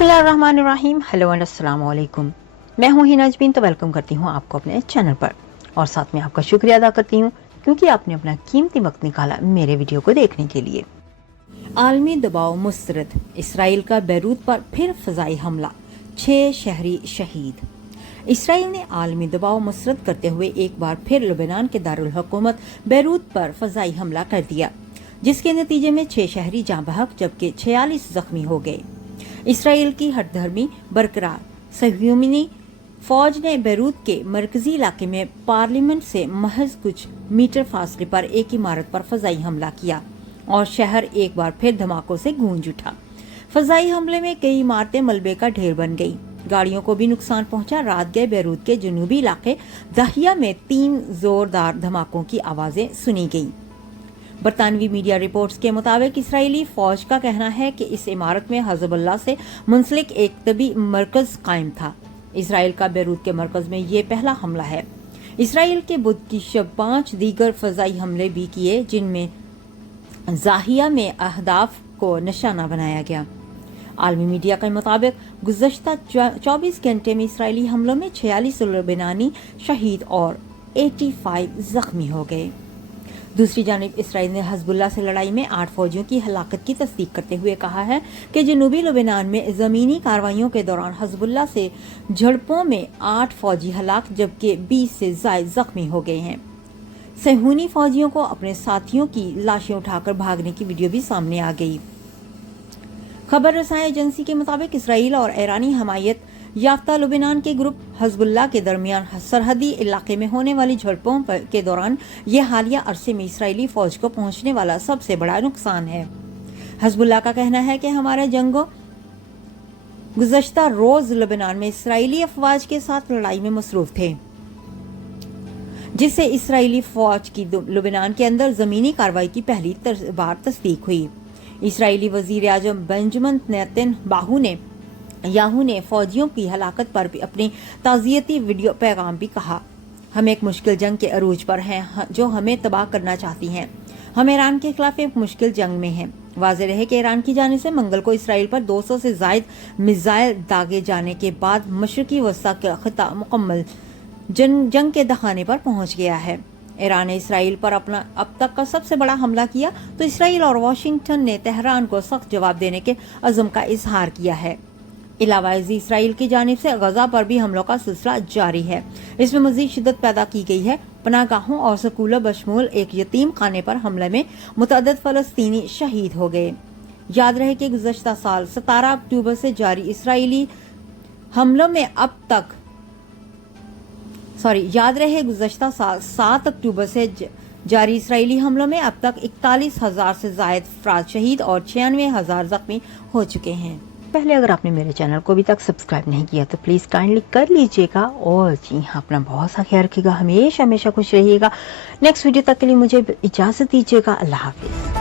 बिस्मिल्लाहिर्रहमानिर्रहीम। Hello and अस्सलाम वालेकुम। मैं हूँ हिना अजमीन, तो वेलकम करती हूँ आपको अपने चैनल पर और साथ में आपका शुक्रिया अदा करती हूँ क्योंकि आपने अपना कीमती वक्त निकाला मेरे वीडियो को देखने के लिए। आलमी दबाव मुस्तरद, इसराइल का बैरूत पर फिर फजाई हमला, 6 शहरी शहीद। इसराइल ने आलमी दबाव मुस्तरद करते हुए एक बार फिर लेबनान के दारुल हुकूमत बैरूत पर फजाई हमला कर दिया, जिसके नतीजे में 6 शहरी जाँ बहक जबकि 46 जख्मी हो गए। इसराइल की हठधर्मी बरकरार सहयूनी फौज ने बैरूत के मरकजी इलाके में पार्लियामेंट से महज कुछ मीटर फासले पर एक इमारत पर फजाई हमला किया और शहर एक बार फिर धमाकों से गूंज उठा। फजाई हमले में कई इमारतें मलबे का ढेर बन गई, गाड़ियों को भी नुकसान पहुंचा। रात गए बैरूत के जनूबी इलाके दाहिया में 3 जोरदार धमाकों की आवाजें सुनी गई। बरतानवी मीडिया रिपोर्ट्स के मुताबिक इसराइली फौज का कहना है कि इस इमारत में हिजबुल्लाह से मुंसलिक एक तबी मरकज कायम था। इसराइल का बैरूत के मरकज में ये पहला हमला है। इसराइल के बुध की शब 5 दीगर फजाई हमले भी किए, जिनमें जाहिया में अहदाफ को निशाना बनाया गया। आलमी मीडिया के मुताबिक गुज़श्ता 24 घंटे में इसराइली हमलों में 46 लेबनानी शहीद और 85 जख्मी हो गए। दूसरी जानिब इसराइल ने हिजबुल्लाह से लड़ाई में 8 फौजियों की हलाकत की तस्दीक करते हुए कहा है कि जनूबी लेबनान में ज़मीनी कार्रवाइयों के दौरान हिजबुल्लाह से झड़पों में 8 फौजी हलाक जबकि 20 से ज़ायद जख्मी हो गए हैं। सहूनी फौजियों को अपने साथियों की लाशें उठाकर भागने की वीडियो भी सामने आ गई। खबर रसाई एजेंसी के मुताबिक इसराइल और ईरानी हमायत याफ्ता लेबनान के ग्रुप हिजबुल्लाह के दरमियान सरहदी इलाके में होने वाली झड़पों के दौरान ये हालिया अरसे में इसराइली फौज को पहुंचने वाला सबसे बड़ा नुकसान है। हिजबुल्लाह का कहना है कि हमारे जंगों गुज़श्ता रोज लेबनान में इसराइली अफवाज के साथ लड़ाई में मसरूफ थे, जिससे इसराइली फौज की लेबनान के अंदर जमीनी कार्रवाई की पहली बार तस्दीक हुई। इसराइली वजीर आजम बेंजामिन नेतन्याहू ने फौजियों की हलाकत पर भी अपनी ताज़ियती वीडियो पैगाम भी कहा। हम एक मुश्किल जंग के अरूज पर हैं जो हमें तबाह करना चाहती हैं। हम ईरान के खिलाफ एक मुश्किल जंग में हैं। वाज़ेह रहे कि ईरान की जानिब से मंगल को इसराइल पर 200 से ज़ायद मिसाइल दागे जाने के बाद मशरकी वस्ता का खिता मुकम्मल जंग के दखाने पर पहुंच गया है। ईरान ने इसराइल पर अपना अब तक का सबसे बड़ा हमला किया तो इसराइल और वाशिंगटन ने तेहरान को सख्त जवाब देने के अज़म का इजहार किया है। इलावा इसराइल की जानिब से गजा पर भी हमलों का सिलसिला जारी है। इसमें मजीद शिद्दत पैदा की गई है। पनाहगाहों और स्कूलों बशमूल एक यतीम खाने पर हमले में मुतअद्दिद फलस्तीनी शहीद हो गए। याद रहे कि गुज़श्ता साल 17 अक्टूबर से जारी इसराइली हमलों में अब तक याद रहे गुज़श्ता साल 7 अक्टूबर से जारी इसराइली हमलों में अब तक 41,000 से ज़ायद अफराद शहीद और 96,000 जख्मी हो चुके हैं। पहले अगर आपने मेरे चैनल को अभी तक सब्सक्राइब नहीं किया तो प्लीज़ काइंडली कर लीजिएगा और जी हाँ, अपना बहुत सा ख्याल रखिएगा, हमेशा खुश रहिएगा। नेक्स्ट वीडियो तक के लिए मुझे इजाज़त दीजिएगा। अल्लाह हाफिज़।